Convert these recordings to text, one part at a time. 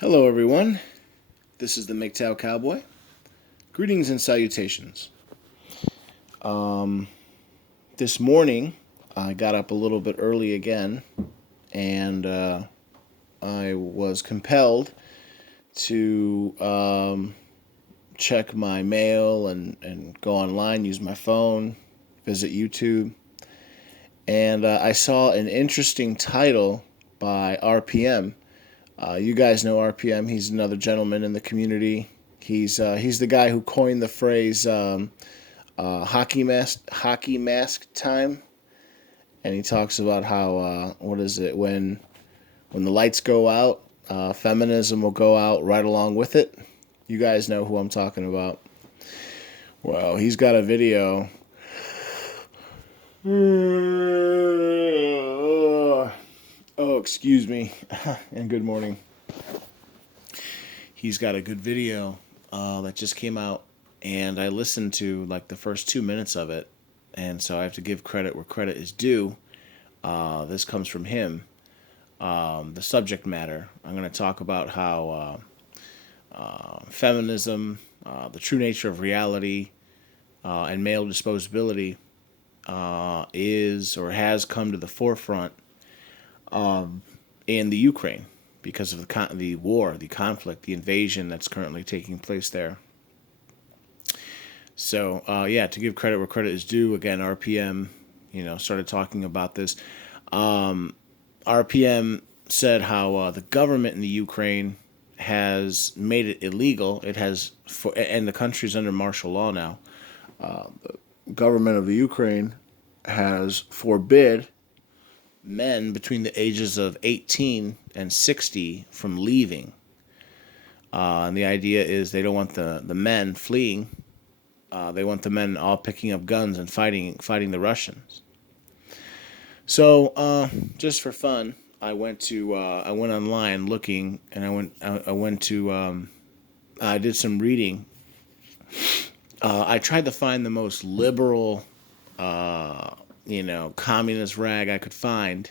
Hello, everyone. This is the Mgtow Cowboy. Greetings and salutations. Um, this morning, I got up a little bit early again, and I was compelled to check my mail and go online, use my phone, visit YouTube, and I saw an interesting title by RPM. You guys know RPM. He's another gentleman in the community. He's the guy who coined the phrase hockey mask time, and he talks about how what is it when the lights go out, feminism will go out right along with it. You guys know who I'm talking about. Well, he's got a video. Oh, excuse me, and good morning. He's got a good video that just came out, and I listened to like the first 2 minutes of it, and so I have to give credit where credit is due. This comes from him. The subject matter, I'm going to talk about how feminism, the true nature of reality, and male disposability is or has come to the forefront in the Ukraine because of the war, the conflict, the invasion that's currently taking place there. So, yeah, to give credit where credit is due, again, RPM, started talking about this. RPM said how the government in the Ukraine has made it illegal. And the country's under martial law now. The government of the Ukraine has forbid men between the ages of 18 and 60 from leaving. And the idea is they don't want the men fleeing. They want the men all picking up guns and fighting the Russians. So just for fun, I went online looking, and I did some reading. I tried to find the most liberal, communist rag I could find.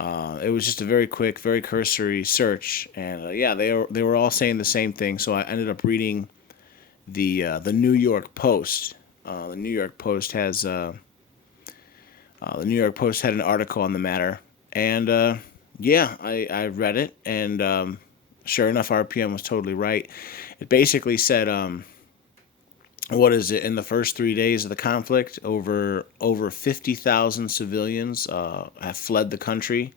It was just a very quick, very cursory search, and yeah, they were all saying the same thing. So I ended up reading the New York Post. The New York Post had an article on the matter, and yeah, I read it, and sure enough, RPM was totally right. It basically said, what is it? In the first 3 days of the conflict, over 50,000 civilians have fled the country,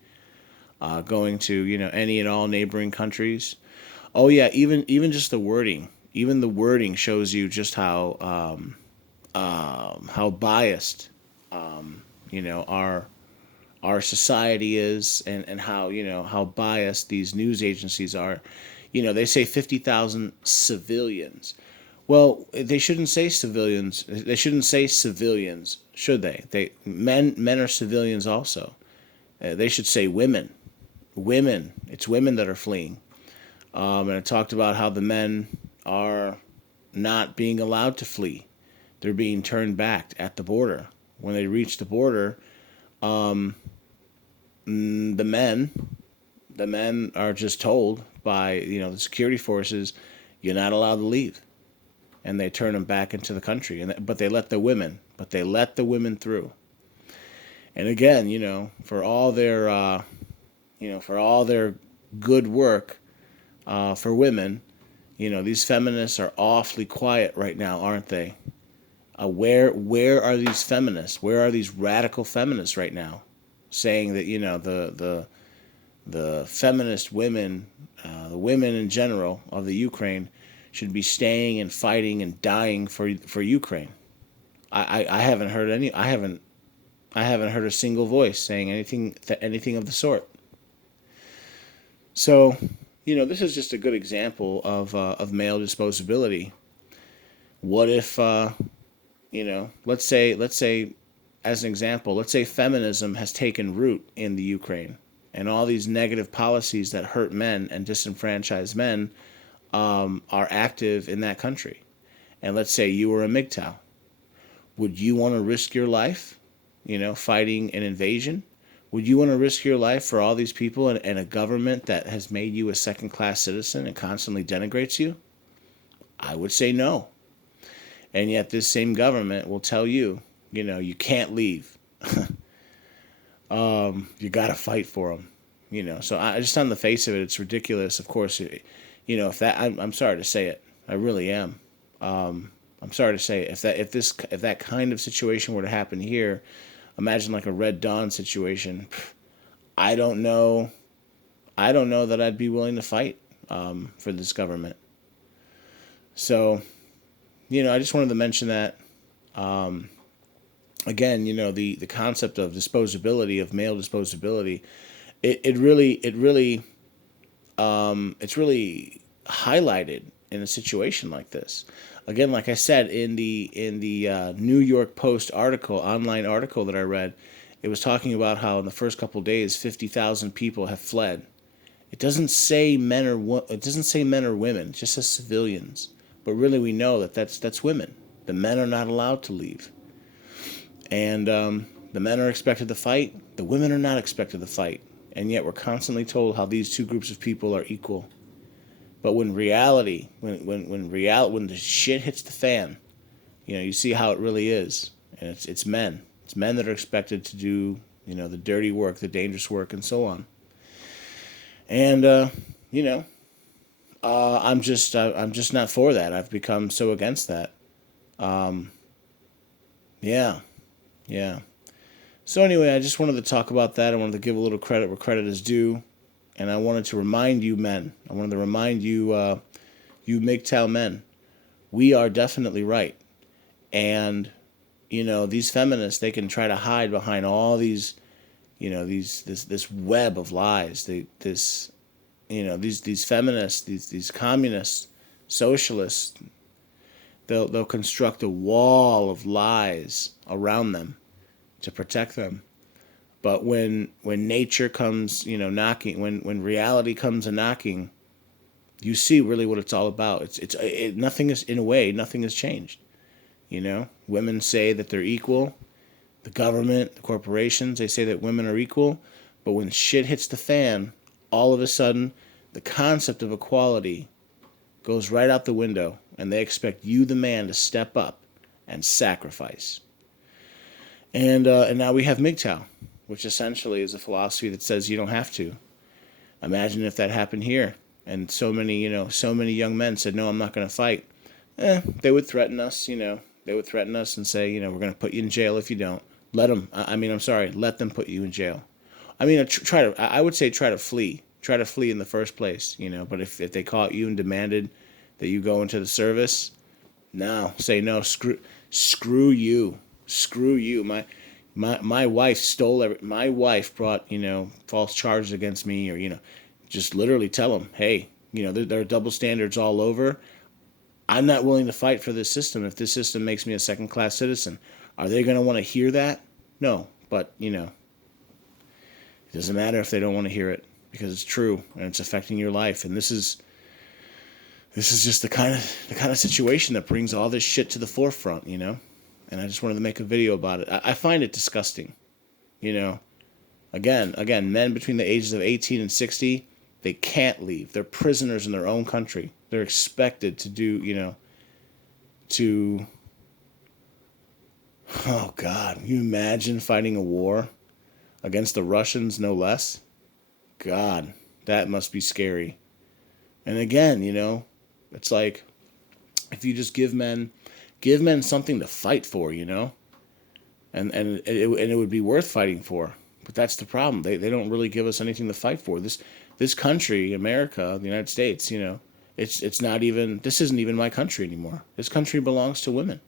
going to any and all neighboring countries. Oh yeah, even just the wording. Even the wording shows you just how biased our society is, and how biased these news agencies are. They say 50,000 civilians. Well, they shouldn't say civilians. They shouldn't say civilians, should they? Men are civilians also. They should say women. Women. It's women that are fleeing. And it talked about how the men are not being allowed to flee. They're being turned back at the border. When they reach the border, the men are just told by the security forces, you're not allowed to leave, and they turn them back into the country. But they let the women through. And again, for all their good work for women, these feminists are awfully quiet right now, aren't they? Where are these feminists? Where are these radical feminists right now, saying that the feminist women, the women in general of the Ukraine, should be staying and fighting and dying for Ukraine? I haven't heard any. I haven't heard a single voice saying anything of the sort. So, this is just a good example of male disposability. What if let's say as an example, let's say feminism has taken root in the Ukraine, and all these negative policies that hurt men and disenfranchise men are active in that country. And let's say you were a Mgtow. Would you want to risk your life, fighting an invasion? Would you want to risk your life for all these people and a government that has made you a second-class citizen and constantly denigrates you? I would say no. And yet this same government will tell you, you can't leave. You got to fight for them. So I just on the face of it, it's ridiculous. Of course, if that, I'm sorry to say it, I really am. I'm sorry to say it. If that kind of situation were to happen here, imagine like a Red Dawn situation. I don't know. I don't know that I'd be willing to fight for this government. So, I just wanted to mention that. Again, the concept of disposability, of male disposability, it's really highlighted in a situation like this. Again, like I said, in the New York Post online article that I read, it was talking about how in the first couple of days, 50,000 people have fled. It doesn't say men or women. It just says civilians. But really, we know that's women. The men are not allowed to leave, and the men are expected to fight. The women are not expected to fight, and yet we're constantly told how these two groups of people are equal. But when reality, when the shit hits the fan, you see how it really is, and it's men. It's men that are expected to do the dirty work, the dangerous work, and so on. And I'm just not for that. I've become so against that. Yeah, yeah. So anyway, I just wanted to talk about that. I wanted to give a little credit where credit is due, and I wanted to remind you men. I wanted to remind you, you Mgtow men, we are definitely right. And these feminists, they can try to hide behind all these, this web of lies. These feminists, these communists, socialists, they'll construct a wall of lies around them to protect them. But when nature comes, knocking, when reality comes a knocking, you see really what it's all about. Nothing is, in a way, nothing has changed. Women say that they're equal. The government, the corporations, they say that women are equal. But when shit hits the fan, all of a sudden, the concept of equality goes right out the window, and they expect you, the man, to step up and sacrifice. And now we have Mgtow, which essentially is a philosophy that says you don't have to. Imagine if that happened here, and so many young men said, "No, I'm not going to fight." They would threaten us, They would threaten us and say, we're going to put you in jail if you don't. Let them. Let them put you in jail. I would say try to flee. Try to flee in the first place, But if they caught you and demanded that you go into the service, no, say no. Screw you. My wife stole my wife brought false charges against me, or just literally tell them, hey, there are double standards all over. I'm not willing to fight for this system if this system makes me a second-class citizen. Are they going to want to hear that? No, but it doesn't matter if they don't want to hear it, because it's true and it's affecting your life. And this is just the kind of situation that brings all this shit to the forefront, And I just wanted to make a video about it. I find it disgusting, Again, men between the ages of 18 and 60, they can't leave. They're prisoners in their own country. They're expected to do, oh God, can you imagine fighting a war against the Russians, no less? God, that must be scary. And again, it's like, if you just give men something to fight for, and it would be worth fighting for. But that's the problem. They don't really give us anything to fight for. This country, America, the United States, this isn't even my country anymore. This country belongs to women.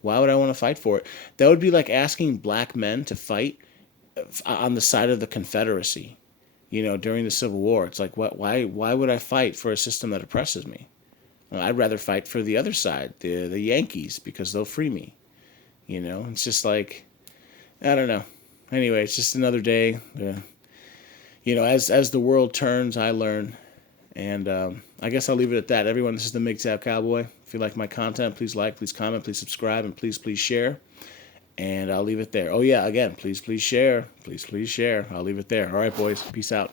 Why would I want to fight for it? That would be like asking black men to fight on the side of the Confederacy, during the Civil War. It's like, why would I fight for a system that oppresses me? I'd rather fight for the other side, the Yankees, because they'll free me. It's just like, I don't know. Anyway, it's just another day. As the world turns, I learn. And I guess I'll leave it at that. Everyone, this is the Mgtow Cowboy. If you like my content, please like, please comment, please subscribe, and please share. And I'll leave it there. Oh, yeah, again, please share. Please share. I'll leave it there. All right, boys. Peace out.